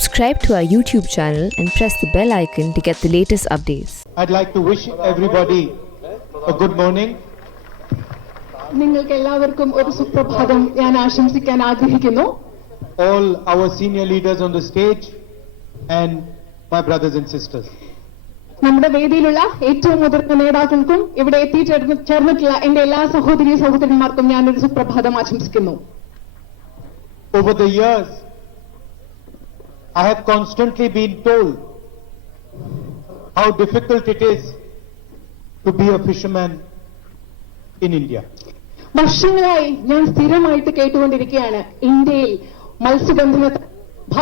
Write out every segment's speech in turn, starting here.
Subscribe to our YouTube channel and press the bell icon to get the latest updates. I'd like to wish everybody a good morning. നിങ്ങൾക്ക് എല്ലാവർക്കും ഒരു സുപ്രഭാതം ഞാൻ ആശംസിക്കാൻ ആഗ്രഹിക്കുന്നു. All our senior leaders on the stage and my brothers and sisters. നമ്മുടെ വേദിയിലുള്ള ഏറ്റവും മുതിർന്ന നേതാക്കൾക്കും ഇവിടെ എത്തിച്ചേർന്നിട്ടുള്ള എന്റെ എല്ലാ സഹോദരി സഹോദരന്മാർക്കും ഞാൻ ഒരു സുപ്രഭാതം ആശംസിക്കുന്നു. Over the years, I have constantly been told how difficult it is to be a fisherman in India. വർഷങ്ങളായി ഞാൻ സ്ഥിരമായിട്ട് കേട്ടുകൊണ്ടിരിക്കുകയാണ്, ഇന്ത്യയിൽ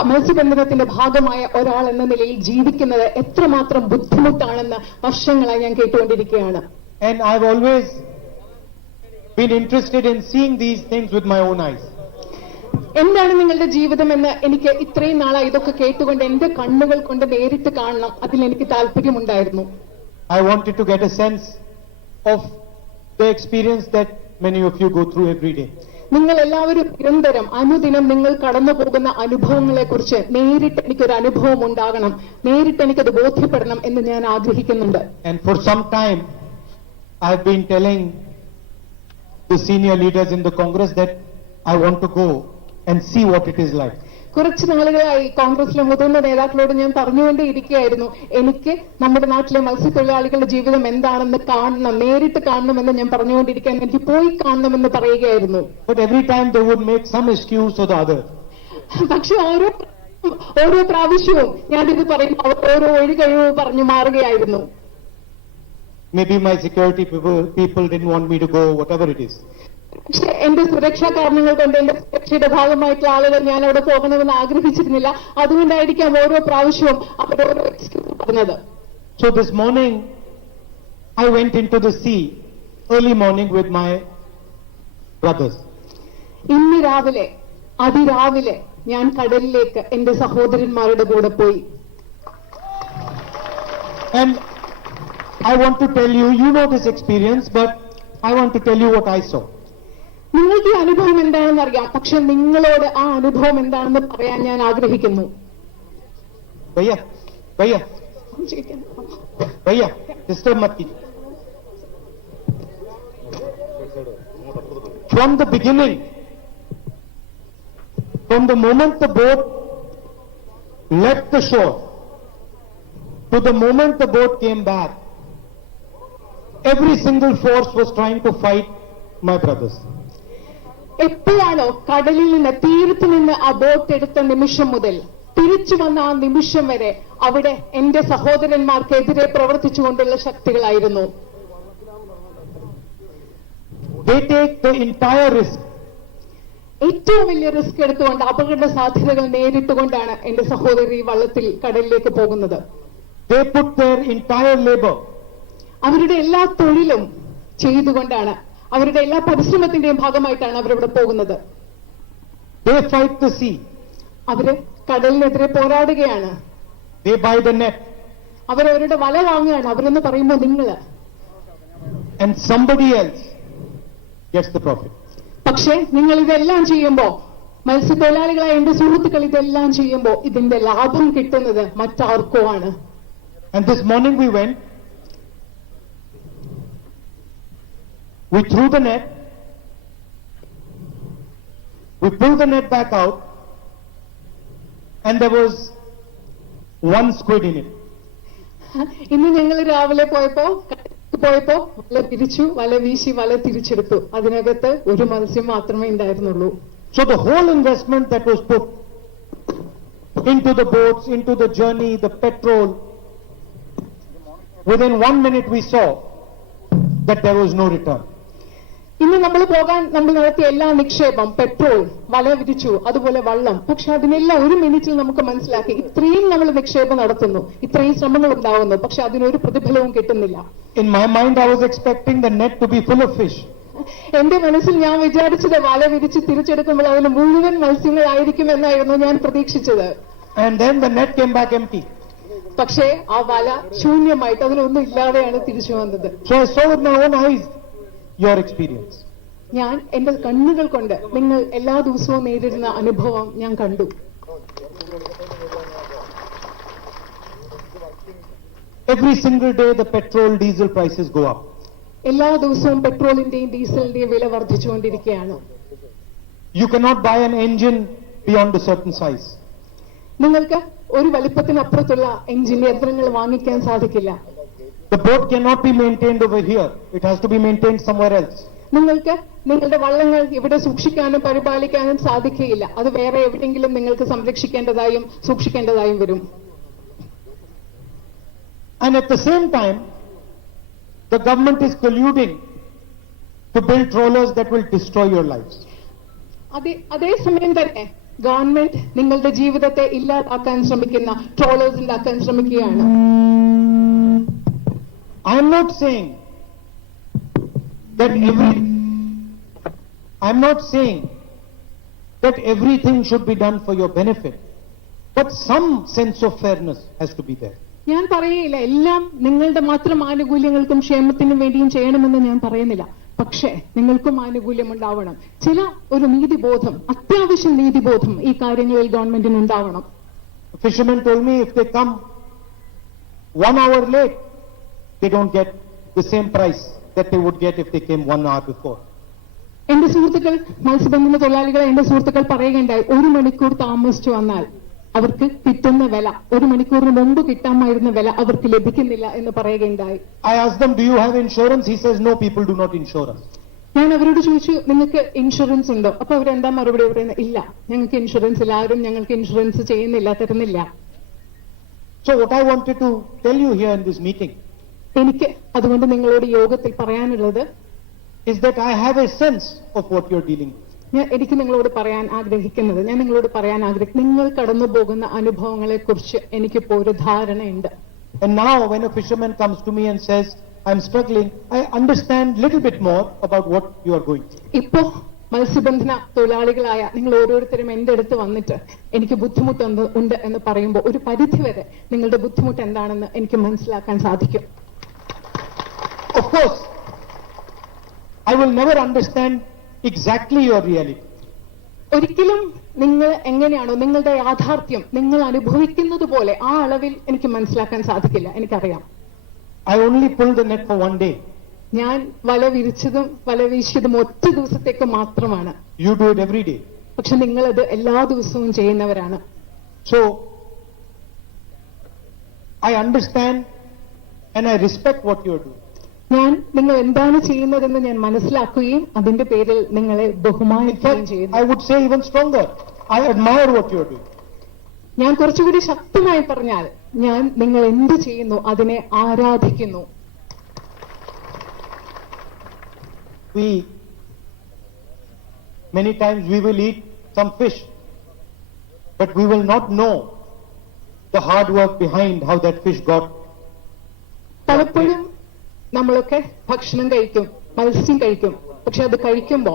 മത്സ്യബന്ധനത്തിന്റെ ഭാഗമായ ഒരാൾ എന്ന നിലയിൽ ജീവിക്കുന്നത് എത്രമാത്രം ബുദ്ധിമുട്ടാണെന്ന് വർഷങ്ങളായി ഞാൻ കേട്ടുകൊണ്ടിരിക്കുകയാണ്. And I've always been interested in seeing these things with my own eyes. എന്താണ് നിങ്ങളുടെ ജീവിതം എന്ന് എനിക്ക് ഇത്രയും നാളായി ഇതൊക്കെ കേട്ടുകൊണ്ട് എന്റെ കണ്ണുകൾ കൊണ്ട് നേരിട്ട് കാണണം, അതിൽ എനിക്ക് താല്പര്യമുണ്ടായിരുന്നു. I wanted to get a sense of the experience that many of you go through every day. നിങ്ങൾ എല്ലാവരും നിരന്തരം അനുദിനം നിങ്ങൾ കടന്നു പോകുന്ന അനുഭവങ്ങളെ കുറിച്ച് നേരിട്ട് എനിക്കൊരു അനുഭവം ഉണ്ടാകണം, നേരിട്ട് എനിക്കത് ബോധ്യപ്പെടണം എന്ന് ഞാൻ ആഗ്രഹിക്കുന്നുണ്ട്. And for some time I have been telling the senior leaders in the Congress that I want to go and see what it is like. കുറച്ച് നാളുകളായി കോൺഗ്രസിലെ മുതിർന്ന നേതാക്കളോട് ഞാൻ പറഞ്ഞുകൊണ്ടേയിരിക്കുകയായിരുന്നു, എനിക്ക് നമ്മുടെ നാട്ടിലെ മത്സ്യത്തൊഴിലാളികളുടെ ജീവിതം എന്താണെന്ന് കാണണം, നേരിട്ട് കാണണമെന്ന് ഞാൻ പറഞ്ഞുകൊണ്ടിരിക്കാൻ, എനിക്ക് പോയി കാണണമെന്ന് പറയുകയായിരുന്നു. But every time they would make some excuse or the other. പക്ഷെ ഓരോ പ്രാവശ്യവും ഞാനിത് പറയുമ്പോൾ അവർ ഓരോ ഒഴികഴിവ് പറഞ്ഞു മാറുകയായിരുന്നു. Maybe my security people didn't want me to go, whatever it is. പക്ഷെ എന്റെ സുരക്ഷാ കാരണങ്ങൾ കൊണ്ട്, എന്റെ സുരക്ഷയുടെ ഭാഗമായിട്ടുള്ള ആളുകൾ ഞാൻ അവിടെ പോകണമെന്ന് ആഗ്രഹിച്ചിരുന്നില്ല, അതുകൊണ്ടായിരിക്കാം ഓരോ പ്രാവശ്യവും അവർ ഓരോ എക്സ്ക്യൂസ് പറഞ്ഞത്. So this morning I went into the sea early morning with my brothers. ഇന്ന് രാവിലെ അതിരാവിലെ ഞാൻ കടലിലേക്ക് എന്റെ സഹോദരന്മാരുടെ കൂടെ പോയി. And I want to tell you, you know this experience, but I want to tell you what I saw. നിങ്ങൾക്ക് ഈ അനുഭവം എന്താണെന്ന് അറിയാം, പക്ഷെ നിങ്ങളോട് ആ അനുഭവം എന്താണെന്ന് പറയാൻ ഞാൻ ആഗ്രഹിക്കുന്നു. Disturb mat kijiye. From the beginning, from the moment the boat left the shore to the moment the boat came back, every single force was trying to fight my brothers. എപ്പോഴാണോ കടലിൽ നിന്ന്, തീരത്ത് നിന്ന് ആ ബോട്ട് എടുത്ത നിമിഷം മുതൽ തിരിച്ചു വന്ന ആ നിമിഷം വരെ അവിടെ എന്റെ സഹോദരന്മാർക്കെതിരെ പ്രവർത്തിച്ചുകൊണ്ടുള്ള ശക്തികളായിരുന്നു. They take the entire risk. ഏറ്റവും വലിയ റിസ്ക് എടുത്തുകൊണ്ട് അപകട സാധ്യതകൾ നേരിട്ടുകൊണ്ടാണ് എന്റെ സഹോദരി വള്ളത്തിൽ കടലിലേക്ക് പോകുന്നത്. They put their entire labor. അവരുടെ എല്ലാ തൊഴിലും ചെയ്തുകൊണ്ടാണ്, അവരുടെ എല്ലാ പരിശ്രമത്തിന്റെയും ഭാഗമായിട്ടാണ് അവരവിടെ പോകുന്നത്. They fight the sea. അവര് കടലിനെതിരെ പോരാടുകയാണ്. They buy the net. അവരവരുടെ വല വാങ്ങുകയാണ്. അവരെന്ന് പറയുമ്പോൾ നിങ്ങള്, and somebody else gets the profit. പക്ഷേ നിങ്ങൾ ഇതെല്ലാം ചെയ്യുമ്പോ, മത്സ്യത്തൊഴിലാളികളായ എന്റെ സുഹൃത്തുക്കൾ ഇതെല്ലാം ചെയ്യുമ്പോ ഇതിന്റെ ലാഭം കിട്ടുന്നത് മറ്റാർക്കോ ആണ്. And this morning we went, we threw the net, we pulled the net back out, and there was one squid in it. ഇന്ന് ഞങ്ങൾ രാവിലെ പോയപ്പോ വല തിരിച്ചു, വല വീശി വല തിരിച്ചെടുത്തു, അതിനകത്ത് ഒരു മത്സ്യം മാത്രമേ ഉണ്ടായിരുന്നുള്ളൂ. So the whole investment that was put into the boats, into the journey, the petrol, within 1 minute we saw that there was no return. ഇന്ന് നമ്മൾ നടത്തിയ എല്ലാ നിക്ഷേപം, പെട്രോൾ, വല വിരിച്ചു, അതുപോലെ വള്ളം, പക്ഷെ അതിനെല്ലാം ഒരു മിനിറ്റിൽ നമുക്ക് മനസ്സിലാക്കി ഇത്രയും നമ്മൾ നിക്ഷേപം നടത്തുന്നു, ഇത്രയും ശ്രമങ്ങൾ ഉണ്ടാവുന്നു, പക്ഷെ അതിനൊരു പ്രതിഫലവും കിട്ടുന്നില്ല. In my mind I was expecting the net to be full of fish. എന്റെ മനസ്സിൽ ഞാൻ വിചാരിച്ചത് വല വിരിച്ച് തിരിച്ചെടുക്കുമ്പോൾ അതിൽ മുഴുവൻ മത്സ്യങ്ങളായിരിക്കും എന്നായിരുന്നു ഞാൻ പ്രതീക്ഷിച്ചത്. And then the net came back empty. പക്ഷേ ആ വല ശൂന്യമായിട്ട് അതിലൊന്നും ഇല്ലാതെയാണ് തിരിച്ചു വന്നത്. So I saw with my own eyes your experience. ഞാൻ എന്റെ കണ്ണുകൾ കൊണ്ട് നിങ്ങൾ എല്ലാ ദിവസവും നേരിടുന്ന അനുഭവം ഞാൻ കണ്ടു. Every single day the petrol, diesel prices go up. എല്ലാ ദിവസവും പെട്രോളിന്റെയും ഡീസലിന്റെയും വില വർദ്ധിച്ചുകൊണ്ടിരിക്കുകയാണ്. You cannot buy an engine beyond a certain size. നിങ്ങൾക്ക് ഒരു വലിപ്പത്തിനപ്പുറത്തുള്ള എഞ്ചിൻ യന്ത്രങ്ങൾ വാങ്ങിക്കാൻ സാധിക്കില്ല. The boat cannot be maintained over here. It has to be maintained somewhere else. നിങ്ങൾക്ക് നിങ്ങളുടെ വള്ളങ്ങൾ ഇവിടെ സൂക്ഷിക്കാനും പരിപാലിക്കാനും സാധിക്കുകയില്ല. അത് വേറെ എവിടെയെങ്കിലും നിങ്ങൾക്ക് സംരക്ഷിക്കേണ്ടതായും സൂക്ഷിക്കേണ്ടതായും വരും. And at the same time, the government is colluding to build trawlers that will destroy your lives. അതേസമയം തന്നെ ഗവൺമെന്റ് നിങ്ങളുടെ ജീവിതത്തെ ഇല്ലാതാക്കാൻ ശ്രമിക്കുന്ന ട്രോളേഴ്സ് ഉണ്ടാക്കാൻ ശ്രമിക്കുകയാണ്. I am not saying that everything should be done for your benefit, but some sense of fairness has to be there. ഞാൻ പറയുകയില്ല എല്ലാം നിങ്ങളുടെ മാത്രം ആനുകൂല്യങ്ങൾക്കും ക്ഷേമത്തിനും വേണ്ടിയും ചെയ്യണമെന്ന് ഞാൻ പറയുന്നില്ല. പക്ഷേ നിങ്ങൾക്കും ആനുകൂല്യം ഉണ്ടാവണം. ചില ഒരു നീതിബോധം, അത്യാവശ്യം നീതിബോധം ഈ കാര്യങ്ങളിൽ ഗവൺമെന്റിന് ഉണ്ടാവണം. Fishermen told me if they come 1 hour late, they don't get the same price that they would get if they came 1 hour before. എന്റെ സുഹൃത്തുക്കൾ, മത്സ്യബന്ധന തൊഴിലാളികളെ എന്റെ സുഹൃത്തുക്കൾ പറയുകയുണ്ടായി, 1 മണിക്കൂർ താമസിച്ചു വന്നാൽ അവർക്ക് കിട്ടുന്ന വില 1 മണിക്കൂറിന് മുമ്പ് കിട്ടാമായിരുന്ന വില അവർക്ക് ലഭിക്കുന്നില്ല എന്ന് പറയുകയുണ്ടായി. I asked them, do you have insurance? He says, no, people do not insure us. ഞാൻ അവരോട് ചോദിച്ചു, നിങ്ങൾക്ക് ഇൻഷുറൻസ് ഉണ്ടോ? അപ്പൊ അവരെന്താ മറുപടി പറയുന്നത്? ഇല്ല, ഞങ്ങൾക്ക് ഇൻഷുറൻസ് ഇല്ല, ആരും ഞങ്ങൾക്ക് ഇൻഷുറൻസ് ചെയ്യുന്നില്ല, തരുന്നില്ല. So what I wanted to tell you here in this meeting എനിക്ക് അതുകൊണ്ട് നിങ്ങളോട് യോഗത്തിൽ പറയാനുള്ളത് is that I have a sense of what you're dealing with. എനിക്ക് നിങ്ങളോട് പറയാൻ ആഗ്രഹിക്കുന്നത്, നിങ്ങൾ കടന്നു പോകുന്ന അനുഭവങ്ങളെ കുറിച്ച് എനിക്കിപ്പോ ഒരു ധാരണയുണ്ട്. And now when a fisherman comes to me and says, I'm struggling, I understand little bit more about what you are going through. ഇപ്പോ മത്സ്യബന്ധന തൊഴിലാളികളായ നിങ്ങൾ ഓരോരുത്തരും എന്റെ അടുത്ത് വന്നിട്ട് എനിക്ക് ബുദ്ധിമുട്ടുണ്ട് എന്ന് പറയുമ്പോൾ ഒരു പരിധിവരെ നിങ്ങളുടെ ബുദ്ധിമുട്ട് എന്താണെന്ന് എനിക്ക് മനസ്സിലാക്കാൻ സാധിക്കും. Of course, I will never understand exactly your reality. ഒരിക്കലും നിങ്ങൾ എങ്ങനെയാണോ നിങ്ങളുടെ യാഥാർത്ഥ്യം നിങ്ങൾ അനുഭവിക്കുന്നത് പോലെ ആ അളവിൽ എനിക്ക് മനസ്സിലാക്കാൻ സാധിക്കില്ല, എനിക്കറിയാം. I only pull the net for 1 day. ഞാൻ വല വിരിച്ചതും വല വീശിയതും ഒറ്റ ദിവസത്തേക്ക് മാത്രമാണ്. You do it every day. പക്ഷെ നിങ്ങളത് എല്ലാ ദിവസവും ചെയ്യുന്നവരാണ്. So I understand and I respect what you are doing. ഞാൻ നിങ്ങൾ എന്താണ് ചെയ്യുന്നതെന്ന് ഞാൻ മനസ്സിലാക്കുകയും അതിന്റെ പേരിൽ നിങ്ങളെ In ബഹുമാനിക്കുകയും fact, ചെയ്യുന്നു. I would say even stronger, I admire what you are doing. ഞാൻ കുറച്ചുകൂടി ശക്തമായി പറഞ്ഞാൽ ഞാൻ നിങ്ങൾ എന്ത് ചെയ്യുന്നു അതിനെ ആരാധിക്കുന്നു. Many times we will eat some fish, but we will not know the hard work behind how that fish got. പലപ്പോഴും നമ്മളൊക്കെ ഭക്ഷണം കഴിക്കും, മത്സ്യം കഴിക്കും. പക്ഷെ അത് കഴിക്കുമ്പോ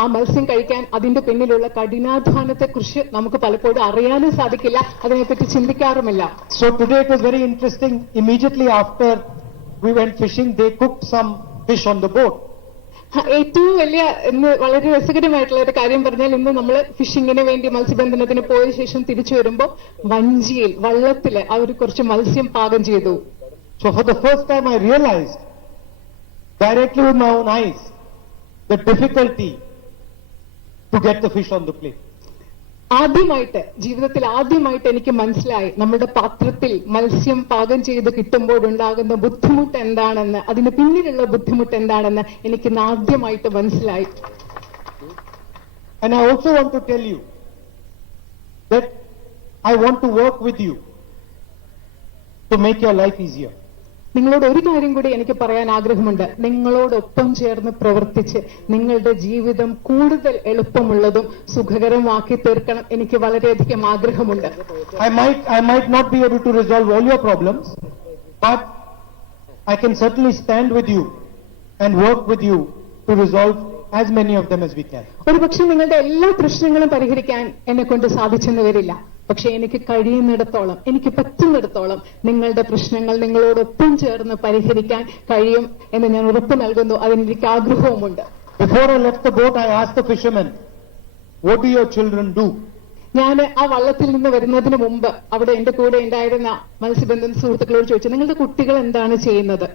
ആ മത്സ്യം കഴിക്കാൻ അതിന്റെ പിന്നിലുള്ള കഠിനാധ്വാനത്തെ കുറിച്ച് നമുക്ക് പലപ്പോഴും അറിയാനും സാധിക്കില്ല, അതിനെപ്പറ്റി ചിന്തിക്കാറുമില്ല. So today it was very interesting. Immediately after we went fishing, they cooked some fish on the boat. ഏറ്റവും വലിയ ഇന്ന് വളരെ രസകരമായിട്ടുള്ള ഒരു കാര്യം പറഞ്ഞാൽ, ഇന്ന് നമ്മൾ ഫിഷിങ്ങിന് വേണ്ടി മത്സ്യബന്ധനത്തിന് പോയ ശേഷം തിരിച്ചു വരുമ്പോ വഞ്ചിയിൽ വള്ളത്തില് അവർ കുറച്ച് മത്സ്യം പാകം ചെയ്തു. So for the first time I realized directly with my own eyes the difficulty to get the fish on the plate. ജീവിതത്തിൽ ആദ്യമായിട്ട് എനിക്ക് മനസ്സിലായി നമ്മുടെ പാത്രത്തിൽ മത്സ്യം പാകം ചെയ്ത് കിട്ടുമ്പോഴുണ്ടാകുന്ന ബുദ്ധിമുട്ട് എന്താണെന്ന്, അതിന് പിന്നിലുള്ള ബുദ്ധിമുട്ട് എന്താണെന്ന് എനിക്ക് ആദ്യമായിട്ട് മനസ്സിലായി. And I also want to tell you that I want to work with you to make your life easier. നിങ്ങളോട് ഒരു കാര്യം കൂടി എനിക്ക് പറയാൻ ആഗ്രഹമുണ്ട്. നിങ്ങളോടൊപ്പം ചേർന്ന് പ്രവർത്തിച്ച് നിങ്ങളുടെ ജീവിതം കൂടുതൽ എളുപ്പമുള്ളതും സുഖകരമാക്കി തീർക്കണം എനിക്ക് വളരെയധികം ആഗ്രഹമുണ്ട്. I might not be able to resolve all your problems, but I can certainly stand with you and work with you to resolve as many of them as we can. ഒരുപക്ഷെ നിങ്ങളുടെ എല്ലാ പ്രശ്നങ്ങളും പരിഹരിക്കാൻ എന്നെ കൊണ്ട് സാധിച്ചെന്ന് വരില്ല. പക്ഷെ എനിക്ക് കഴിയുന്നിടത്തോളം, എനിക്ക് പറ്റുന്നിടത്തോളം നിങ്ങളുടെ പ്രശ്നങ്ങൾ നിങ്ങളോടൊപ്പം ചേർന്ന് പരിഹരിക്കാൻ കഴിയും എന്ന് ഞാൻ ഉറപ്പ് നൽകുന്നു. അതിനെനിക്ക് ആഗ്രഹവുമുണ്ട്. Before I left the boat, I asked the fishermen, what do your children do? ഞാൻ ആ വള്ളത്തിൽ നിന്ന് വരുന്നതിന് മുമ്പ് അവിടെ എന്റെ കൂടെ ഉണ്ടായിരുന്ന മത്സ്യബന്ധന സുഹൃത്തുക്കളോട് ചോദിച്ചു, നിങ്ങളുടെ കുട്ടികൾ എന്താണ് ചെയ്യുന്നത്?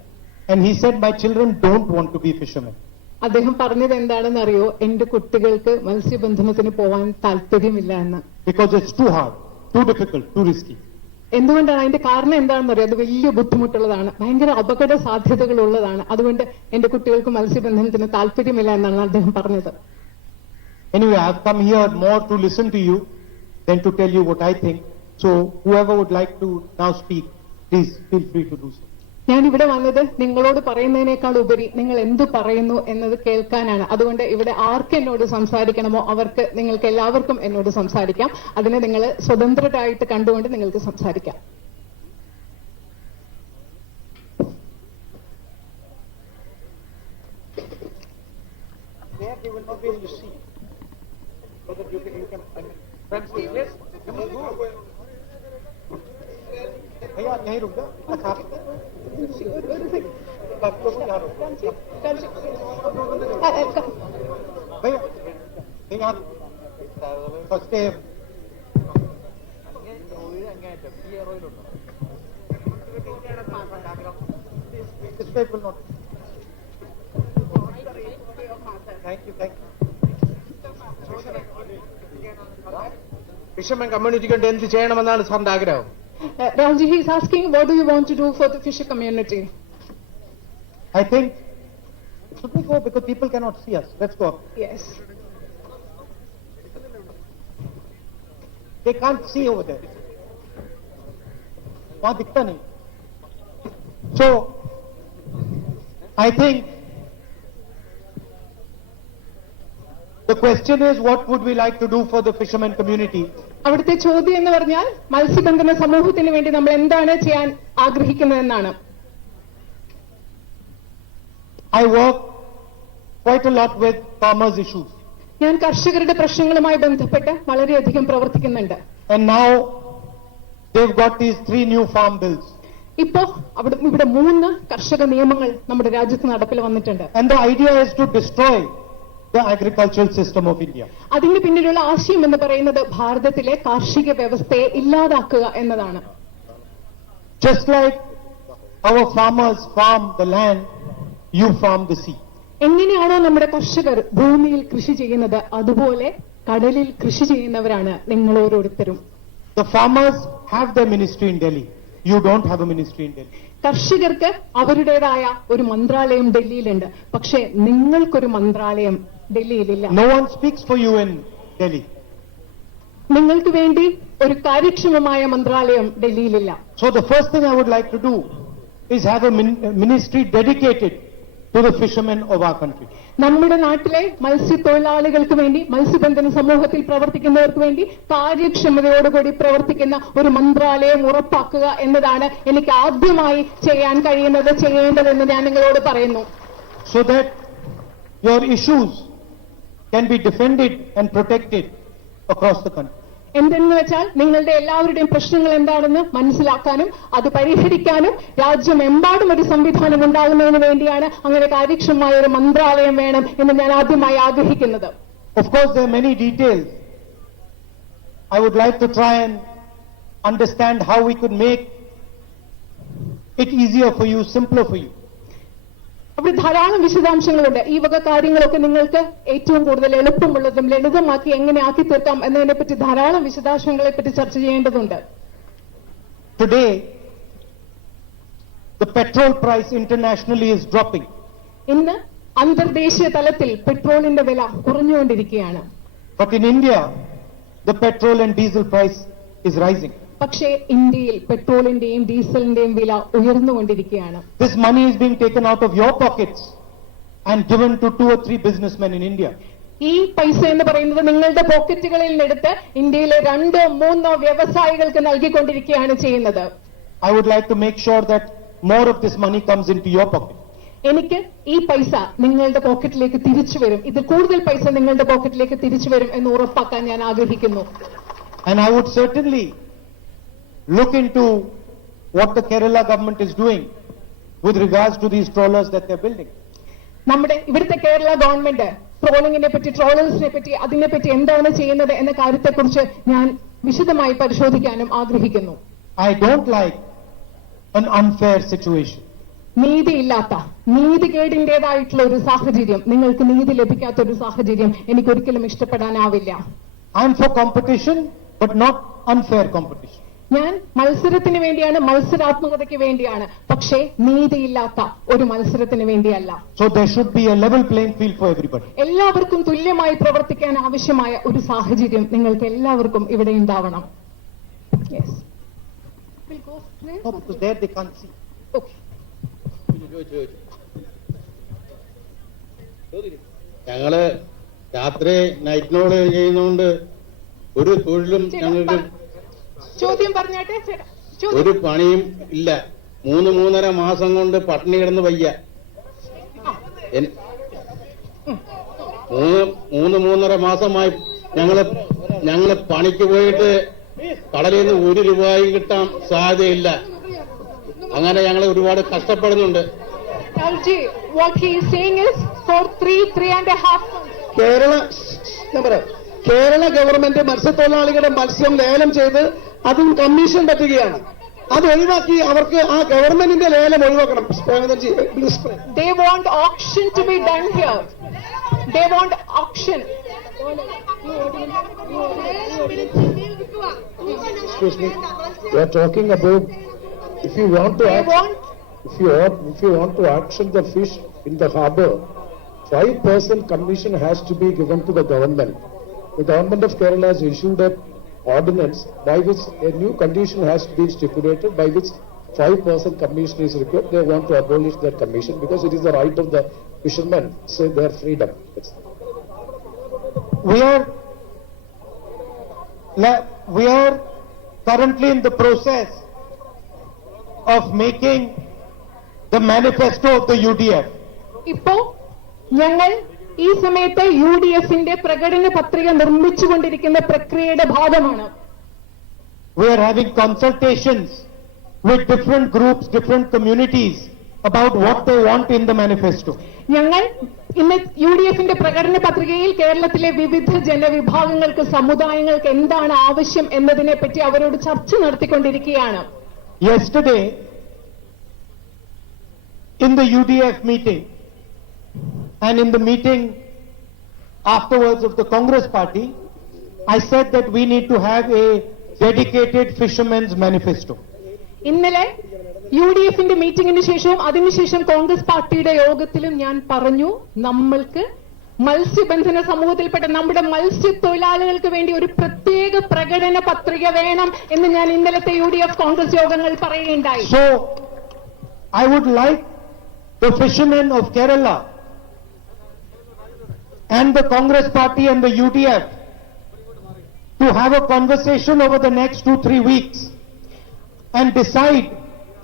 And he said, my children don't want to be fishermen. അദ്ദേഹം പറഞ്ഞത് എന്താണെന്ന് അറിയോ? എന്റെ കുട്ടികൾക്ക് മത്സ്യബന്ധനത്തിന് പോവാൻ താല്പര്യമില്ല എന്ന്. Because it's too hard, too difficult, too risky. എന്തുകൊണ്ടാണ്? അതിന്റെ കാരണം എന്താണെന്ന് അറിയോ? അത് വലിയ ബുദ്ധിമുട്ടുള്ളതാണ്, ഭയങ്കര അപകട സാധ്യതകൾ ഉള്ളതാണ്. അതുകൊണ്ട് എന്റെ കുട്ടികൾക്ക് മത്സ്യബന്ധനത്തിന് താല്പര്യമില്ല എന്നാണ് അദ്ദേഹം പറഞ്ഞത്. Anyway, I've come here more to listen to you than to tell you what I think. So whoever would like to now speak, please feel free to do so. ഞാൻ ഇവിടെ വന്നത് നിങ്ങളോട് പറയുന്നതിനേക്കാൾ ഉപരി നിങ്ങൾ എന്ത് പറയുന്നു എന്നത് കേൾക്കാനാണ്. അതുകൊണ്ട് ഇവിടെ ആർക്ക് എന്നോട് സംസാരിക്കണമോ അവർക്ക്, നിങ്ങൾക്ക് എല്ലാവർക്കും എന്നോട് സംസാരിക്കാം. അതിനെ നിങ്ങൾ സ്വതന്ത്രരായിട്ട് കണ്ടുകൊണ്ട് നിങ്ങൾക്ക് സംസാരിക്കാം. भैया यहीं रुक जाओ, खा भैया यहाँ first day this way will not. Thank you. Fisherman കമ്മ്യൂണിറ്റിക്ക് വേണ്ടി എന്ത് ചെയ്യണമെന്നാണ് സാറിന്റെ ആഗ്രഹം? Ralji, he is asking, what do you want to do for the fisher community? I think, should we go because people cannot see us? Let's go. Yes. They can't see over there. वहाँ दिखता नहीं. So, I think the question is, what would we like to do for the fishermen community? അവിടുത്തെ ചോദ്യം എന്ന് പറഞ്ഞാൽ മത്സ്യബന്ധന സമൂഹത്തിന് വേണ്ടി നമ്മൾ എന്താണ് ചെയ്യാൻ ആഗ്രഹിക്കുന്നതെന്നാണ്. I work quite a lot with farmers' issues. ഞാൻ കർഷകരുടെ പ്രശ്നങ്ങളുമായി ബന്ധപ്പെട്ട് വളരെയധികം പ്രവർത്തിക്കുന്നുണ്ട്. And now they've got these 3 new farm bills. ഇപ്പോ ഇവിടെ 3 കർഷക നിയമങ്ങൾ നമ്മുടെ രാജ്യത്ത് നടപ്പിൽ വന്നിട്ടുണ്ട്. And the idea is to destroy the agricultural system of India. അതിന്റെ പിന്നിലുള്ള ആശയം എന്ന് പറയുന്നത് ഭാരതത്തിലെ കാർഷിക വ്യവസ്ഥയെ ഇല്ലാതാക്കുക എന്നതാണ്. Just like our farmers farm the land, you farm the sea. എങ്ങനെയാണോ നമ്മുടെ കർഷകർ ഭൂമിയിൽ കൃഷി ചെയ്യുന്നത്, അതുപോലെ കടലിൽ കൃഷി ചെയ്യുന്നവരാണ് നിങ്ങൾ ഓരോരുത്തരും. The farmers have their ministry in Delhi. You don't have a ministry in Delhi. കർഷകർക്ക് അവരുടേതായ ഒരു മന്ത്രാലയം ഡൽഹിയിലുണ്ട്, പക്ഷേ നിങ്ങൾക്കൊരു മന്ത്രാലയം ഡൽഹിയിലില്ല. No one speaks for you in Delhi. നിങ്ങൾക്ക് വേണ്ടി ഒരു കാര്യക്ഷമമായ മന്ത്രാലയം ഡൽഹിയിലില്ല. So the first thing I would like to do is have a ministry dedicated to the fishermen of our country. നമ്മുടെ നാട്ടിലെ മത്സ്യത്തൊഴിലാളികൾക്ക് വേണ്ടി, മത്സ്യബന്ധന സമൂഹത്തിൽ പ്രവർത്തിക്കുന്നവർക്ക് വേണ്ടി കാര്യക്ഷമതയോടുകൂടി പ്രവർത്തിക്കുന്ന ഒരു മന്ത്രാലയം ഉറപ്പാക്കുക എന്നതാണ് എനിക്ക് ആദ്യമായി ചെയ്യാൻ കഴിയുന്നത്, ചെയ്യേണ്ടതെന്ന് ഞാൻ നിങ്ങളോട് പറയുന്നു. So that your issues can be defended and protected across the country. എന്തെന്ന് വെച്ചാൽ നിങ്ങളുടെ എല്ലാവരുടെയും പ്രശ്നങ്ങൾ എന്താണെന്ന് മനസ്സിലാക്കാനും അത് പരിഹരിക്കാനും രാജ്യമെമ്പാടും ഒരു സംവിധാനം ഉണ്ടാകുന്നതിന് വേണ്ടിയാണ് അങ്ങനെ കാര്യക്ഷമമായ ഒരു മന്ത്രാലയം വേണം എന്ന് ഞാൻ ആദ്യമായി ആഗ്രഹിക്കുന്നത്. Of course, there are many details. I would like to try and understand how we could make it easier for you, simpler for you. അവിടെ ധാരാളം വിശദാംശങ്ങളുണ്ട്. ഈ വക കാര്യങ്ങളൊക്കെ നിങ്ങൾക്ക് ഏറ്റവും കൂടുതൽ എളുപ്പമുള്ളതും ലളിതമാക്കി എങ്ങനെ ആക്കി തീർക്കാം എന്നതിനെപ്പറ്റി ധാരാളം വിശദാംശങ്ങളെ പറ്റി ചർച്ച ചെയ്യേണ്ടതുണ്ട്. Today, the petrol price internationally is dropping. ഇന്ന് അന്തർദേശീയ തലത്തിൽ പെട്രോളിന്റെ വില കുറഞ്ഞുകൊണ്ടിരിക്കുകയാണ്. But in India, the petrol and diesel price is rising. പക്ഷേ ഇന്ത്യയിൽ പെട്രോളിന്റെയും ഡീസലിന്റെയും വില ഉയർന്നുകൊണ്ടിരിക്കുകയാണ്. This money is being taken out of your pockets and given to 2 or 3 businessmen in India. ഈ പൈസ എന്ന് പറയുന്നത് നിങ്ങളുടെ പോക്കറ്റുകളിൽ നിന്നെടുത്ത് ഇന്ത്യയിലെ 2-3 വ്യവസായികൾക്ക് നൽകിക്കൊണ്ടിരിക്കുകയാണ് ചെയ്യുന്നത്. I would like to make sure that more of this money comes into your pocket. എനിക്ക് ഈ പൈസ നിങ്ങളുടെ പോക്കറ്റിലേക്ക് തിരിച്ചു വരും, ഇതിൽ കൂടുതൽ പൈസ നിങ്ങളുടെ പോക്കറ്റിലേക്ക് തിരിച്ചു വരും എന്ന് ഉറപ്പാക്കാൻ ഞാൻ ആഗ്രഹിക്കുന്നു. And I would certainly look into what the Kerala government is doing with regards to these trawlers that they're building. നമ്മുടെ ഇവിടുത്തെ കേരള ഗവൺമെന്റ് ട്രോളിങ്ങിനെ പറ്റി, ട്രോളേഴ്സിനെ പറ്റി, അതിനെപ്പറ്റി എന്താണ് ചെയ്യുന്നത് എന്ന കാര്യത്തെക്കുറിച്ച് ഞാൻ വിശദമായി പരിശോധിക്കാനും ആഗ്രഹിക്കുന്നു. I don't like an unfair situation. നീതിയില്ലാത്ത, നീതികേടിന്റേതായിട്ടുള്ള ഒരു സാഹചര്യം, നിങ്ങൾക്ക് നീതി ലഭിക്കാത്ത ഒരു സാഹചര്യം എനിക്കൊരിക്കലും ഇഷ്ടപ്പെടാനാവില്ല. I am for competition, but not unfair competition. ഞാൻ മത്സരത്തിന് വേണ്ടിയാണ്, മത്സരാത്മകതയ്ക്ക് വേണ്ടിയാണ്, പക്ഷേ നീതിയില്ലാത്ത ഒരു മത്സരത്തിന് വേണ്ടിയല്ല. So there should be a level playing field for everybody. എല്ലാവർക്കും തുല്യമായി പ്രവർത്തിക്കാൻ ആവശ്യമായ ഒരു സാഹചര്യം നിങ്ങൾക്ക് എല്ലാവർക്കും ഇവിടെ ഉണ്ടാവണം. Yes. We'll go straight. No, because there they can't see. Okay. ഞങ്ങള് രാത്രി നൈറ്റിനോട് ചെയ്യുന്നോണ്ട് ഒരു തൊഴിലും ഞങ്ങൾക്ക് ചോദ്യം പറഞ്ഞാട്ടെ ചേട്ടാ. ഒരു പണിയും ഇല്ല. 3-3.5 മാസം കൊണ്ട് പട്ടിണി കിടന്ന് വയ്യ. 3-3.5 മാസമായി ഞങ്ങള് പണിക്ക് പോയിട്ട് കടലിൽ നിന്ന് 1 രൂപയും കിട്ടാൻ സാധ്യതയില്ല. അങ്ങനെ ഞങ്ങൾ ഒരുപാട് കഷ്ടപ്പെടുന്നുണ്ട്. What he is saying is for 3.5 months. Kerala government മത്സ്യത്തൊഴിലാളികളുടെ മത്സ്യം ലേലം ചെയ്ത് അതും കമ്മീഷൻ പറ്റുകയാണ്. അത് ഒഴിവാക്കി അവർക്ക് ആ ഗവൺമെന്റിന്റെ ലേലം ഒഴിവാക്കണം. They want auction to be done here. They want auction. Excuse me. We are talking about if you want to auction the fish in the harbour, 5% commission has to be given to the government. The government of Kerala has issued an ordinance by which a new condition has been stipulated by which 5% commission is required. They want to abolish that commission because it is the right of the fishermen, so their freedom. We are currently in the process of making the manifesto of the UDF. ഇപ്പോ ഞങ്ങൾ ഈ സമയത്ത് UDFന്റെ പ്രകടന പത്രിക നിർമ്മിച്ചുകൊണ്ടിരിക്കുന്ന പ്രക്രിയയുടെ ഭാഗമാണ്. We are having consultations with different groups, different communities about what they want in the manifesto. ഞങ്ങൾ ഇന്ന് UDFന്റെ പ്രകടന പത്രികയിൽ കേരളത്തിലെ വിവിധ ജനവിഭാഗങ്ങൾക്ക്, സമുദായങ്ങൾക്ക് എന്താണ് ആവശ്യം എന്നതിനെ പറ്റി അവരോട് ചർച്ച നടത്തിക്കൊണ്ടിരിക്കുകയാണ്. Yesterday, in the UDF meeting and in the meeting afterwards of the Congress party, I said that we need to have a dedicated fishermen's manifesto. ഇന്നലെ UDFന്റെ മീറ്റിംഗിന് ശേഷവും അതിനുശേഷം കോൺഗ്രസ് പാർട്ടിയുടെ യോഗത്തിലും ഞാൻ പറഞ്ഞു, നമ്മൾക്ക് മത്സ്യബന്ധന സമൂഹത്തിൽപ്പെട്ട നമ്മുടെ മത്സ്യത്തൊഴിലാളികൾക്ക് വേണ്ടി ഒരു പ്രത്യേക പ്രകടന പത്രിക വേണം എന്ന് ഞാൻ ഇന്നലത്തെ UDF കോൺഗ്രസ് യോഗങ്ങൾ പറയുകയുണ്ടായി. So, I would like the fishermen of Kerala and the Congress party and the UDF to have a conversation over the next 2-3 weeks and decide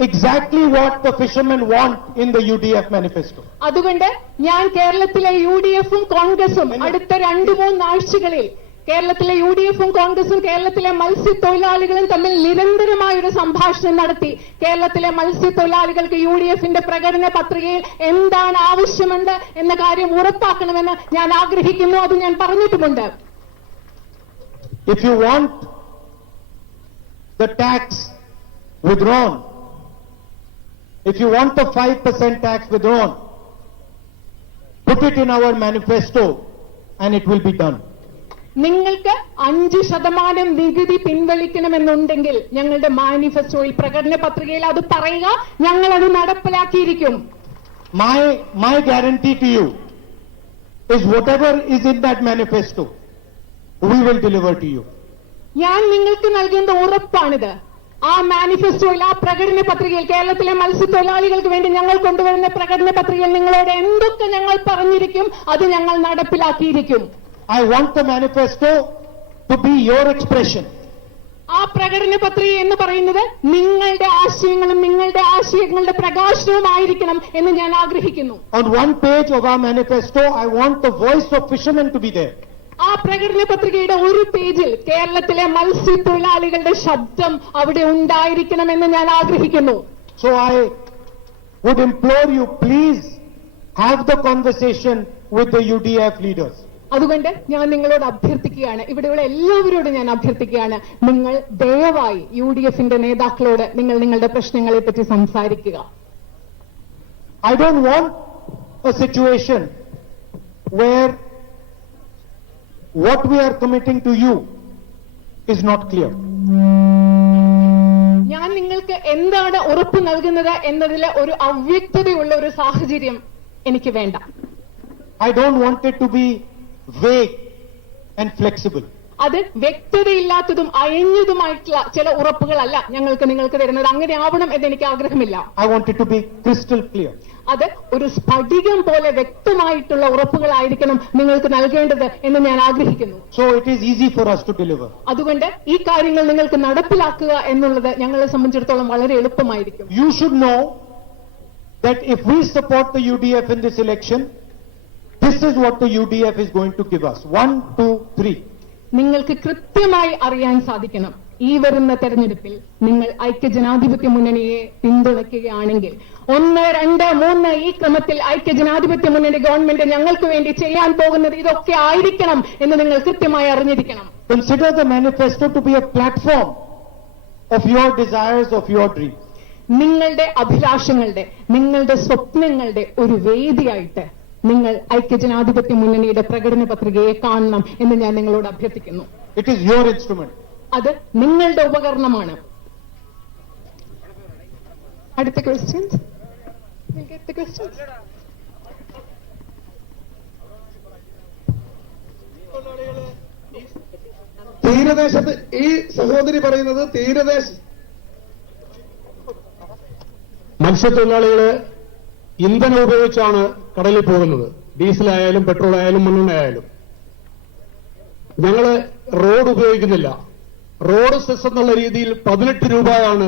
exactly what the fishermen want in the UDF manifesto. അതുകൊണ്ട് ഞാൻ കേരളത്തിലെ UDFും കോൺഗ്രസും അടുത്ത 2-3 ആഴ്ചകളിൽ കേരളത്തിലെ UDFും കോൺഗ്രസും കേരളത്തിലെ മത്സ്യത്തൊഴിലാളികളും തമ്മിൽ നിരന്തരമായ ഒരു സംഭാഷണം നടത്തി കേരളത്തിലെ മത്സ്യത്തൊഴിലാളികൾക്ക് UDFന്റെ പ്രകടന പത്രികയിൽ എന്താണ് ആവശ്യമുണ്ട് എന്ന കാര്യം ഉറപ്പാക്കണമെന്ന് ഞാൻ ആഗ്രഹിക്കുന്നു. അത് ഞാൻ പറഞ്ഞിട്ടുമുണ്ട്. If you want the tax withdrawn, if you want the 5% tax withdrawn, put it in our manifesto and it will be done. നിങ്ങൾക്ക് 5% നികുതി പിൻവലിക്കണമെന്നുണ്ടെങ്കിൽ ഞങ്ങളുടെ മാനിഫെസ്റ്റോയിൽ, പ്രകടന പത്രികയിൽ അത് പറയുക, ഞങ്ങൾ അത് നടപ്പിലാക്കിയിരിക്കും. My guarantee to you is whatever is in that manifesto, we will deliver to you. ഞാൻ നിങ്ങൾക്ക് നൽകുന്ന ഉറപ്പാണിത്. ആ മാനിഫെസ്റ്റോയിൽ, ആ പ്രകടന പത്രികയിൽ, കേരളത്തിലെ മത്സ്യത്തൊഴിലാളികൾക്ക് വേണ്ടി ഞങ്ങൾ കൊണ്ടുവരുന്ന പ്രകടന പത്രികയിൽ നിങ്ങളോട് എന്തൊക്കെ ഞങ്ങൾ പറഞ്ഞിരിക്കും അത് ഞങ്ങൾ നടപ്പിലാക്കിയിരിക്കും. I want the manifesto to be your expression. ആ പ്രകടന പത്രിക എന്ന് പറയുന്നത് നിങ്ങളുടെ ആശയങ്ങളും നിങ്ങളുടെ ആശയങ്ങളുടെ പ്രകാശനവുമായിരിക്കണം എന്ന് ഞാൻ ആഗ്രഹിക്കുന്നു. On one page of our manifesto, I want the voice of fishermen to be there. ആ പ്രകടന പത്രികയുടെ ഒരു പേജിൽ കേരളത്തിലെ മത്സ്യത്തൊഴിലാളികളുടെ ശബ്ദം അവിടെ ഉണ്ടായിരിക്കണമെന്ന് ഞാൻ ആഗ്രഹിക്കുന്നു. So I would implore you, please have the conversation with the UDF leaders. അതുകൊണ്ട് ഞാൻ നിങ്ങളോട് അഭ്യർത്ഥിക്കുകയാണ്, ഇവിടെയുള്ള എല്ലാവരോടും ഞാൻ അഭ്യർത്ഥിക്കുകയാണ്, നിങ്ങൾ ദയവായി UDFന്റെ നേതാക്കളോട് നിങ്ങൾ നിങ്ങളുടെ പ്രശ്നങ്ങളെ പറ്റി സംസാരിക്കുക. I don't want a situation where what we are committing to you is not clear. ഞാൻ നിങ്ങൾക്ക് എന്താണ് ഉറപ്പ് നൽകുന്നത് എന്നതിൽ ഒരു അവ്യക്തതയുള്ള ഒരു സാഹചര്യം എനിക്ക് വേണ്ട. I don't want it to be vague and flexible. അത് വ്യക്തതയില്ലാത്തതും അയഞ്ഞതുമായിട്ടുള്ള ചില ഉറപ്പുകളല്ല ഞങ്ങൾക്ക് നിങ്ങൾക്ക് തരുന്നത്. അങ്ങനെ ആവണം എന്ന് എനിക്ക് ആഗ്രഹമില്ല. I want it to be crystal clear. അത് ഒരു സ്ഫടികം പോലെ വ്യക്തമായിട്ടുള്ള ഉറപ്പുകളായിരിക്കണം നിങ്ങൾക്ക് നൽകേണ്ടത് എന്ന് ഞാൻ ആഗ്രഹിക്കുന്നു. So it is easy for us to deliver. അതുകൊണ്ട് ഈ കാര്യങ്ങൾ നിങ്ങൾക്ക് നടപ്പിലാക്കുക എന്നുള്ളത് ഞങ്ങളെ സംബന്ധിച്ചിടത്തോളം വളരെ എളുപ്പമായിരിക്കും. You should know that if we support the UDF in this election, this is what the UDF is going to give us. 1, 2, 3. നിങ്ങൾക്ക് കൃത്യമായി അറിയാൻ സാധിക്കണം, ഈ വരുന്ന തെരഞ്ഞെടുപ്പിൽ നിങ്ങൾ ഐക്യജനാധിപത്യ മുന്നണിയെ പിന്തുണയ്ക്കുകയാണെങ്കിൽ 1, 2, 3 ഈ ക്രമത്തിൽ ഐക്യജനാധിപത്യ മുന്നണി ഗവൺമെന്റ് ഞങ്ങൾക്ക് വേണ്ടി ചെയ്യാൻ പോകുന്നത് ഇതൊക്കെ ആയിരിക്കണം എന്ന് നിങ്ങൾ കൃത്യമായി അറിഞ്ഞിരിക്കണം. Consider the manifesto to be a platform of your desires, of your dreams. നിങ്ങളുടെ അഭിലാഷങ്ങളുടെ, നിങ്ങളുടെ സ്വപ്നങ്ങളുടെ ഒരു വേദിയായിട്ട് നിങ്ങൾ ഐക്യജനാധിപത്യ മുന്നണിയുടെ പ്രകടന പത്രികയെ കാണണം എന്ന് ഞാൻ നിങ്ങളോട് അഭ്യർത്ഥിക്കുന്നു. It is your instrument. അത് നിങ്ങളുടെ ഉപകരണമാണ്. അടുത്ത ക്വസ്റ്റ്യൻസ്. തീരദേശത്ത് ഈ സഹോദരി പറയുന്നത് മത്സ്യത്തൊഴിലാളികള് ഇന്ധനം ഉപയോഗിച്ചാണ് കടലിൽ പോകുന്നത്. ഡീസലായാലും പെട്രോളായാലും മണ്ണെണ്ണയായാലും. ഞങ്ങള് റോഡ് ഉപയോഗിക്കുന്നില്ല. റോഡ് സെസ് എന്നുള്ള രീതിയിൽ 18 രൂപയാണ്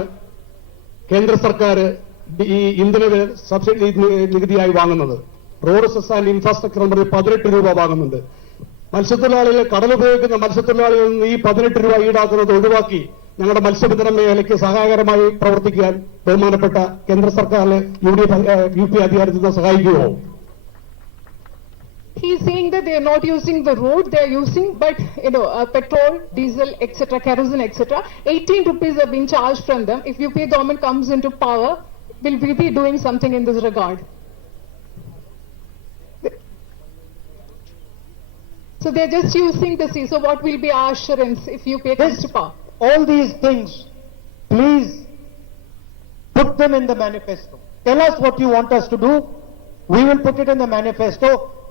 കേന്ദ്ര സർക്കാർ ഈ ഇന്ധന സബ്സിഡി നികുതിയായി വാങ്ങുന്നത്. റോഡ് സെസ് ആൻഡ് ഇൻഫ്രാസ്ട്രക്ചർ എന്ന് പറഞ്ഞ് 18 രൂപ വാങ്ങുന്നുണ്ട്. മത്സ്യത്തൊഴിലാളികൾ, കടൽ ഉപയോഗിക്കുന്ന മത്സ്യത്തൊഴിലാളികളിൽ നിന്ന് ഈ 18 രൂപ ഈടാക്കുന്നത് ഒഴിവാക്കി ഞങ്ങളുടെ മത്സ്യബന്ധന മേഖലയ്ക്ക് സഹായകരമായി പ്രവർത്തിക്കാൻ ബഹുമാനപ്പെട്ട കേന്ദ്ര സർക്കാരിലെ UP അധികാരത്തിൽ സഹായിക്കുമോ? He is saying that they are not using the road, they are using petrol, diesel, etc., kerosene, etc. 18 rupees are being charged from them. If UP government comes into power, will we be doing something in this regard? So they are just using the sea. So what will be our assurance if UP comes to power? All these things, please put them in the manifesto. Tell us what you want us to do. We will put it in the manifesto.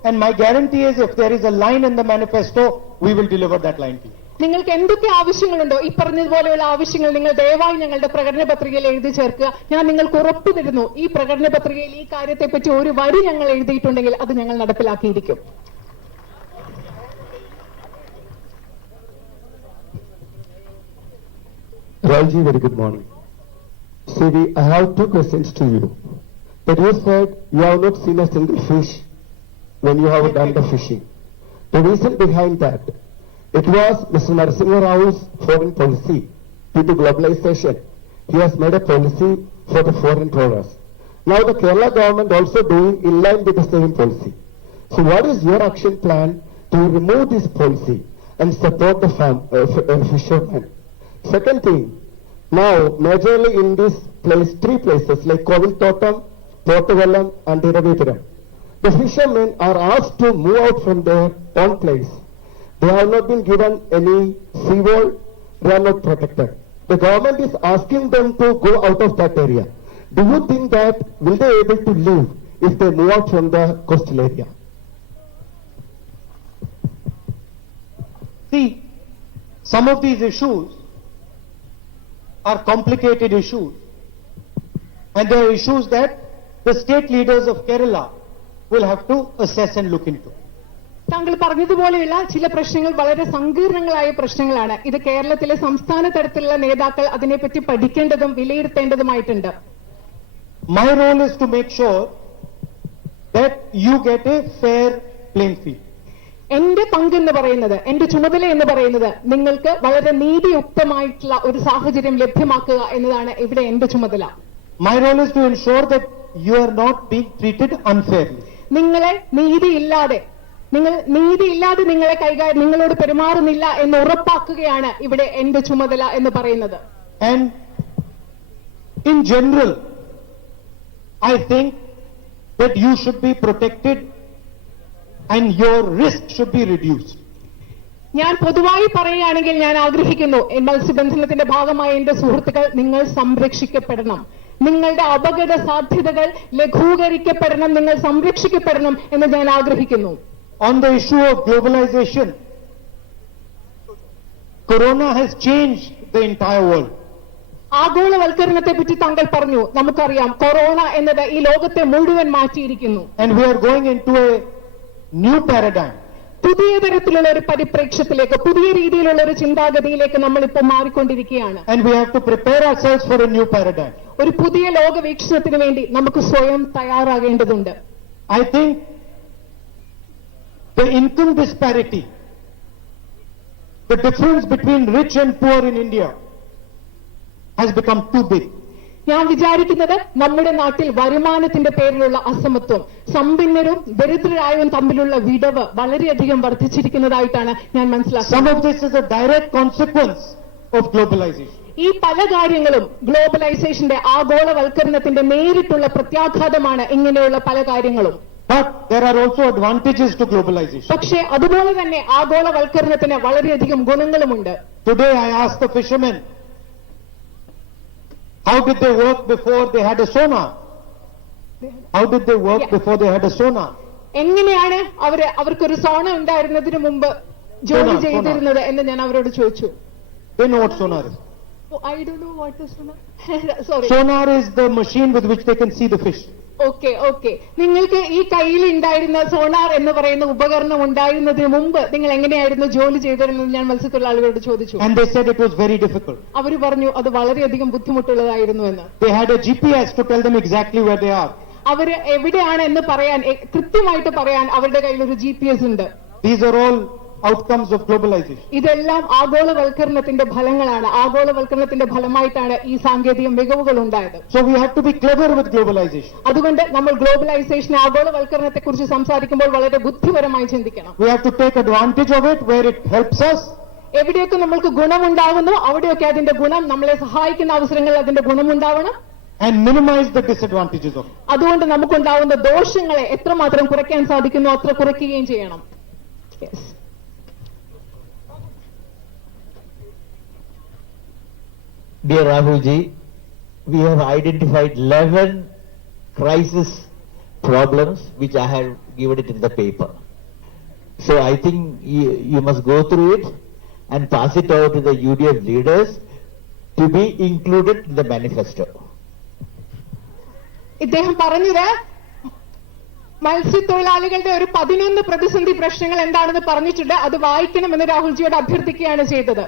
And my guarantee is if there is a line in the manifesto, we will deliver that line to you. നിങ്ങൾക്ക് എന്തൊക്കെ ആവശ്യങ്ങളുണ്ടോ ഈ പറഞ്ഞതുപോലെയുള്ള ആവശ്യങ്ങൾ നിങ്ങൾ ദയവായി ഞങ്ങളുടെ പ്രകടന പത്രികയിൽ എഴുതി ചേർക്കുക. ഞാൻ നിങ്ങൾക്ക് ഉറപ്പു തരുന്നു, ഈ പ്രകടന പത്രികയിൽ ഈ കാര്യത്തെപ്പറ്റി ഒരു വരി ഞങ്ങൾ എഴുതിയിട്ടുണ്ടെങ്കിൽ അത് ഞങ്ങൾ നടപ്പിലാക്കിയിരിക്കും. Ralji, very good morning. Sivi, I have 2 questions to you. That you said you have not seen a single fish when you have done the fishing. The reason behind that, it was Mr. Narasimha Rao's foreign policy. Due to globalization, he has made a policy for the foreign trawlers. Now the Kerala government also doing in line with the same policy. So what is your action plan to remove this policy and support the fishermen? Second thing, now majorly in this place, 3 places like Koviltottam, Portavallam and Iravipuram, the fishermen are asked to move out from their own place. They have not been given any seawall, they are not protected. The government is asking them to go out of that area. Do you think that will they able to live if they move out from the coastal area? See, some of these issues are complicated issues, and they are issues that the state leaders of Kerala will have to assess and look into. താങ്കൾ പറഞ്ഞതുപോലെയുള്ള ചില പ്രശ്നങ്ങൾ വളരെ സങ്കീർണങ്ങളായ പ്രശ്നങ്ങളാണ്. ഇത് കേരളത്തിലെ സംസ്ഥാന തലത്തിലുള്ള നേതാക്കൾ അതിനെപ്പറ്റി പഠിക്കേണ്ടതും വിലയിരുത്തേണ്ടതുമായിട്ടുണ്ട്. My role is to make sure that you get a fair playing field. എന്റെ പങ്കെന്ന് പറയുന്നത്, എന്റെ ചുമതല എന്ന് പറയുന്നത് നിങ്ങൾക്ക് വളരെ നീതിയുക്തമായിട്ടുള്ള ഒരു സാഹചര്യം ലഭ്യമാക്കുക എന്നതാണ് ഇവിടെ എന്റെ ചുമതല. My role is to ensure that you are not being treated unfairly. നിങ്ങളെ നീതിയില്ലാതെ നിങ്ങളെ നിങ്ങളോട് പെരുമാറുന്നില്ല എന്ന് ഉറപ്പാക്കുകയാണ് ഇവിടെ എന്റെ ചുമതല എന്ന് പറയുന്നത്. And in general, I think that you should be protected and your risk should be reduced. ഞാൻ പൊതുവായി പറയുകയാണെങ്കിൽ ഞാൻ ആഗ്രഹിക്കുന്നു മത്സ്യബന്ധനത്തിന്റെ ഭാഗമായ എന്റെ സുഹൃത്തുക്കൾ, നിങ്ങൾ സംരക്ഷിക്കപ്പെടണം. നിങ്ങളുടെ അപകട സാധ്യതകൾ ലഘൂകരിക്കപ്പെടണം, നിങ്ങൾ സംരക്ഷിക്കപ്പെടണം എന്ന് ഞാൻ ആഗ്രഹിക്കുന്നു. On the issue of globalization, Corona has changed the entire world. ആഗോളവൽക്കരണത്തെ പറ്റി താങ്കൾ പറഞ്ഞു. നമുക്കറിയാം കൊറോണ എന്നത് ഈ ലോകത്തെ മുഴുവൻ മാറ്റിയിരിക്കുന്നു. And we are going into a new paradigm. പുതിയ തരത്തിലുള്ള ഒരു പരിപ്രേക്ഷ്യത്തിലേക്ക്, പുതിയ രീതിയിലുള്ള ഒരു ചിന്താഗതിയിലേക്ക് നമ്മൾ ഇപ്പോൾ മാറിക്കൊണ്ടിരിക്കുകയാണ്. And we have to prepare ourselves for a new paradigm. ഒരു പുതിയ ലോകവീക്ഷണത്തിന് വേണ്ടി നമുക്ക് സ്വയം തയ്യാറാകേണ്ടതുണ്ട്. I think the income disparity, the difference between rich and poor in India has become too big. ഞാൻ വിചാരിക്കുന്നത് നമ്മുടെ നാട്ടിൽ വരുമാനത്തിന്റെ പേരിലുള്ള അസമത്വം, സമ്പന്നരും ദരിദ്രരായവരും തമ്മിലുള്ള വിടവ് വളരെയധികം വർദ്ധിച്ചിരിക്കുന്നതായിട്ടാണ് ഞാൻ മനസ്സിലാക്കുന്നത്. Some of this is a direct consequence of globalization. ഈ പല കാര്യങ്ങളും ഗ്ലോബലൈസേഷന്റെ ആഗോളവൽക്കരണത്തിന്റെ നേരിട്ടുള്ള പ്രത്യാഘാതമാണ്. ഇങ്ങനെയുള്ള പല കാര്യങ്ങളും. But there are also advantages to globalization. പക്ഷേ അതുപോലെ തന്നെ ആഗോളവൽക്കരണത്തിന് വളരെയധികം ഗുണങ്ങളുമുണ്ട്. Today I asked the fishermen, how did they work before they had a sonar? How did they work before they had a sonar? എങ്ങനെയാണ് അവർക്കൊരു സോണ ഉണ്ടായിരുന്നതിന് മുമ്പ് ജോലി ചെയ്തിരുന്നത് എന്ന് ഞാൻ അവരോട് ചോദിച്ചു. They know what sonar is. I don't know what is sonar. Sorry. Sonar is the machine with which they can see the fish. Okay. നിങ്ങൾക്ക് ഈ കയ്യിൽ ഉണ്ടായിരുന്ന സോണാർ എന്ന് പറയുന്ന ഉപകരണം ഉണ്ടായിരുന്നതിന് മുമ്പ് നിങ്ങൾ എങ്ങനെയായിരുന്നു ജോലി ചെയ്തിരുന്നത് ഞാൻ മത്സ്യത്തൊഴിലാളികളോട് ചോദിച്ചു. And they said it was very difficult. അവർ പറഞ്ഞു അത് വളരെയധികം ബുദ്ധിമുട്ടുള്ളതായിരുന്നു എന്ന്. They had a GPS to tell them exactly where they are. അവര് എവിടെയാണ് എന്ന് പറയാൻ, കൃത്യമായിട്ട് പറയാൻ അവരുടെ കയ്യിൽ ഒരു GPS ഉണ്ട്. These are all outcomes of globalization. ഇതെല്ലാം ആഗോളവൽക്കരണത്തിന്റെ ഫലങ്ങളാണ്. ആഗോളവൽക്കരണത്തിന്റെ ഫലമായിട്ടാണ് ഈ സാങ്കേതിക മികവുകൾ ഉണ്ടായത്. So we have to be clever with globalization. അതുകൊണ്ട് നമ്മൾ ഗ്ലോബലൈസേഷൻ, ആഗോളവൽക്കരണത്തെ കുറിച്ച് സംസാരിക്കുമ്പോൾ വളരെ ബുദ്ധിപരമായി ചിന്തിക്കണം. We have to take advantage of it where it helps us. എവിടെയൊക്കെ നമ്മൾക്ക് ഗുണമുണ്ടാകുന്നു അവിടെയൊക്കെ അതിന്റെ ഗുണം, നമ്മളെ സഹായിക്കുന്ന അവസരങ്ങളിൽ അതിന്റെ ഗുണമുണ്ടാവണം. And minimize the disadvantages of it. അതുകൊണ്ട് നമുക്കുണ്ടാവുന്ന ദോഷങ്ങളെ എത്രമാത്രം കുറയ്ക്കാൻ സാധിക്കുന്നു അത്ര കുറയ്ക്കുകയും ചെയ്യണം. Yes. Dear Rahul ji, we have identified 11 crisis problems which I have given it in the paper. So I think you must go through it and pass it over to the UDF leaders to be included in the manifesto. ഇദ്ദേഹം പറഞ്ഞത് മത്സ്യത്തൊഴിലാളികളുടെ ഒരു 11 പ്രതിസന്ധി പ്രശ്നങ്ങൾ എന്താണെന്ന് പറഞ്ഞിട്ടുണ്ട്. അത് വായിക്കണമെന്ന് രാഹുൽജിയോട് അഭ്യർത്ഥിക്കുകയാണ് ചെയ്തത്.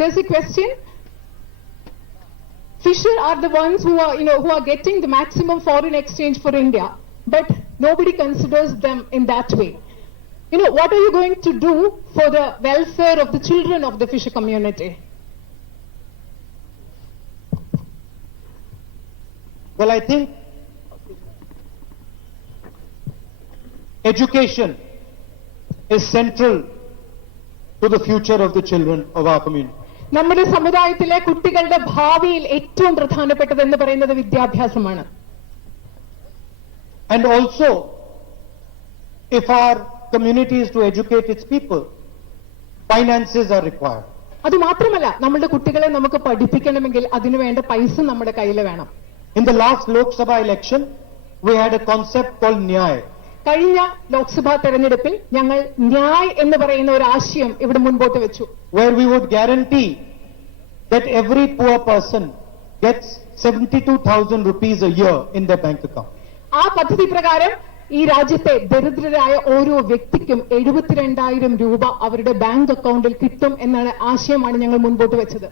There's a question. Fisher are the ones who are getting the maximum foreign exchange for India, but nobody considers them in that way. What are you going to do for the welfare of the children of the fisher community? Well, I think education is central to the future of the children of our community. നമ്മുടെ സമുദായത്തിലെ കുട്ടികളുടെ ഭാവിയിൽ ഏറ്റവും പ്രധാനപ്പെട്ടത് എന്ന് പറയുന്നത് വിദ്യാഭ്യാസമാണ്. And also, if our community is to educate its people, finances are required. അത് മാത്രമല്ല, നമ്മുടെ കുട്ടികളെ നമുക്ക് പഠിപ്പിക്കണമെങ്കിൽ അതിനുവേണ്ട പൈസ നമ്മുടെ കയ്യിൽ വേണം. In the last Lok Sabha election, we had a concept called Nyay. കഴിഞ്ഞ ലോക്സഭാ തെരഞ്ഞെടുപ്പിൽ ഞങ്ങൾ ന്യായ് എന്ന് പറയുന്ന ഒരു ആശയം ഇവിടെ മുൻപോട്ട് വെച്ചു. Where we would guarantee that every poor person gets 72,000 rupees a year in their bank account. ആ പദ്ധതി പ്രകാരം ഈ രാജ്യത്തെ ദരിദ്രരായ ഓരോ വ്യക്തിക്കും 72,000 രൂപ അവരുടെ ബാങ്ക് അക്കൗണ്ടിൽ കിട്ടും എന്നാണ് ആശയമാണ് ഞങ്ങൾ മുൻപോട്ട് വെച്ചത്.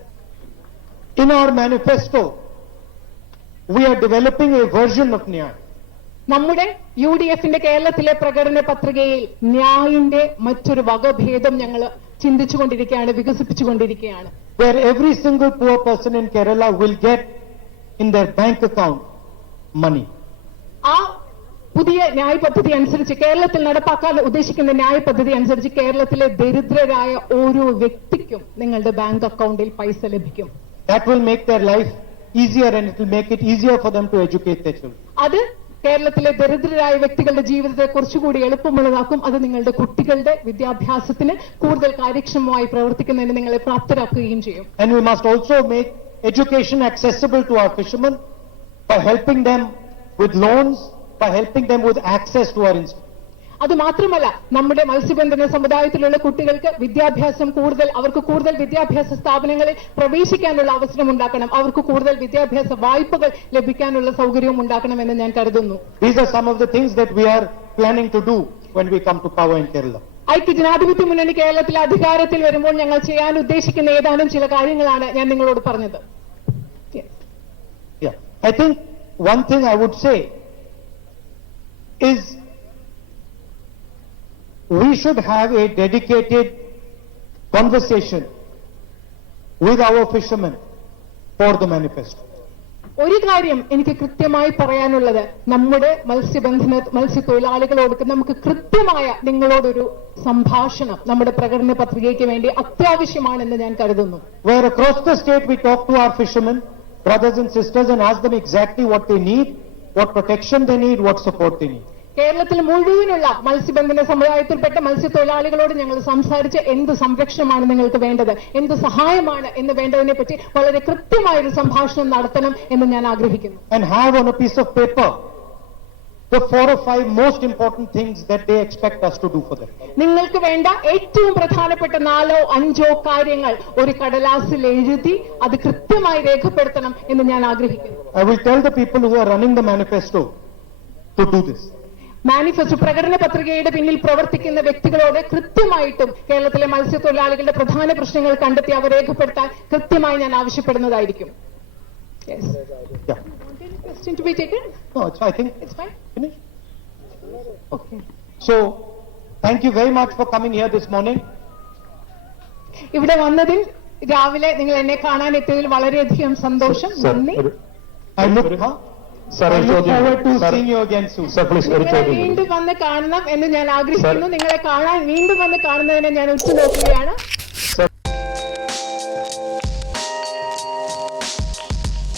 In our manifesto, we are developing a version of Nyay. നമ്മുടെ UDFന്റെ കേരളത്തിലെ പ്രകടന പത്രികയിൽ ന്യായിന്റെ മറ്റൊരു വകഭേദം ഞങ്ങൾ ചിന്തിച്ചുകൊണ്ടിരിക്കുകയാണ്, വികസിപ്പിച്ചുകൊണ്ടിരിക്കുകയാണ്. where every single poor person in Kerala will get in their bank account money. ആ പുതിയ ന്യായ പദ്ധതി അനുസരിച്ച്, കേരളത്തിൽ നടപ്പാക്കാൻ ഉദ്ദേശിക്കുന്ന ന്യായ പദ്ധതി അനുസരിച്ച് കേരളത്തിലെ ദരിദ്രരായ ഓരോ വ്യക്തിക്കും നിങ്ങളുടെ ബാങ്ക് അക്കൗണ്ടിൽ പൈസ ലഭിക്കും. That will make their life easier and it will make it easier for them to educate their children. അത് കേരളത്തിലെ ദരിദ്രരായ വ്യക്തികളുടെ ജീവിതത്തെ കുറച്ചുകൂടി എളുപ്പമുള്ളതാക്കും. അത് നിങ്ങളുടെ കുട്ടികളുടെ വിദ്യാഭ്യാസത്തിന് കൂടുതൽ കാര്യക്ഷമമായി പ്രവർത്തിക്കുന്നതിന് നിങ്ങളെ പ്രാപ്തരാക്കുകയും ചെയ്യും. And we must also make education accessible to our fishermen by helping them with loans, by helping them with access to our institutes. അത് മാത്രമല്ല, നമ്മുടെ മത്സ്യബന്ധന സമുദായത്തിലുള്ള കുട്ടികൾക്ക് അവർക്ക് കൂടുതൽ വിദ്യാഭ്യാസ സ്ഥാപനങ്ങളിൽ പ്രവേശിക്കാനുള്ള അവസരം ഉണ്ടാക്കണം. അവർക്ക് കൂടുതൽ വിദ്യാഭ്യാസ വായ്പകൾ ലഭിക്കാനുള്ള സൗകര്യവും ഉണ്ടാക്കണമെന്ന് ഞാൻ കരുതുന്നു. These are some of the things that we are planning to do when we come to power in Kerala. ഐക്യജനാധിപത്യ മുന്നണി കേരളത്തിൽ അധികാരത്തിൽ വരുമ്പോൾ ഞങ്ങൾ ചെയ്യാൻ ഉദ്ദേശിക്കുന്ന ഏതാനും ചില കാര്യങ്ങളാണ് ഞാൻ നിങ്ങളോട് പറഞ്ഞത്. Yeah. I think one thing I would say is we should have a dedicated conversation with our fishermen for the manifesto. ഒരു കാര്യം എനിക്ക് കൃത്യമായി പറയാനുള്ളത്, നമ്മുടെ മത്സ്യത്തൊഴിലാളികളോട് നമുക്ക് കൃത്യമായ നിങ്ങളോടൊരു സംഭാഷണം നമ്മുടെ പ്രകടന പത്രികയ്ക്ക് വേണ്ടി അത്യാവശ്യമാണെന്ന് ഞാൻ കരുതുന്നു. Where across the state we talk to our fishermen, brothers and sisters, and ask them exactly what they need, what protection they need, what support they need. കേരളത്തിൽ മുഴുവനുള്ള മത്സ്യബന്ധന സമുദായത്തിൽപ്പെട്ട മത്സ്യത്തൊഴിലാളികളോട് ഞങ്ങൾ സംസാരിച്ച് എന്ത് സംരക്ഷണമാണ് നിങ്ങൾക്ക് വേണ്ടത്, എന്ത് സഹായമാണ് എന്ന് വേണ്ടതിനെ പറ്റി വളരെ കൃത്യമായൊരു സംഭാഷണം നടത്തണം എന്ന് ഞാൻ ആഗ്രഹിക്കുന്നു. And have on a piece of paper the 4 or 5 most important things that they expect us to do for them. നിങ്ങൾക്ക് വേണ്ട ഏറ്റവും പ്രധാനപ്പെട്ട 4 or 5 കാര്യങ്ങൾ ഒരു കടലാസിൽ എഴുതി അത് കൃത്യമായി രേഖപ്പെടുത്തണം എന്ന് ഞാൻ ആഗ്രഹിക്കുന്നു. I will tell the people who are running the manifesto to do this. Manifesto പ്രകടന പത്രികയുടെ പിന്നിൽ പ്രവർത്തിക്കുന്ന വ്യക്തികളോട് കൃത്യമായിട്ടും കേരളത്തിലെ മത്സ്യത്തൊഴിലാളികളുടെ പ്രധാന പ്രശ്നങ്ങൾ കണ്ടെത്തി അവ രേഖപ്പെടുത്താൻ കൃത്യമായി ഞാൻ ആവശ്യപ്പെടുന്നതായിരിക്കും. Yes. Yeah. Any question to be taken? No, I think It's fine. finished. Okay. So, thank you very much for coming here this morning. ഇവിടെ വന്നതിൽ രാവിലെ നിങ്ങൾ എന്നെ കാണാൻ എത്തിയതിൽ വളരെയധികം സന്തോഷം, നന്ദി. I look forward to seeing you again soon. നിങ്ങളെ വീണ്ടും വന്ന് കാണണം എന്ന് ഞാൻ ആഗ്രഹിക്കുന്നു. നിങ്ങളെ കാണാൻ വീണ്ടും വന്ന് കാണുന്നതിനെ ഞാൻ ഉറ്റുനോക്കുകയാണ്.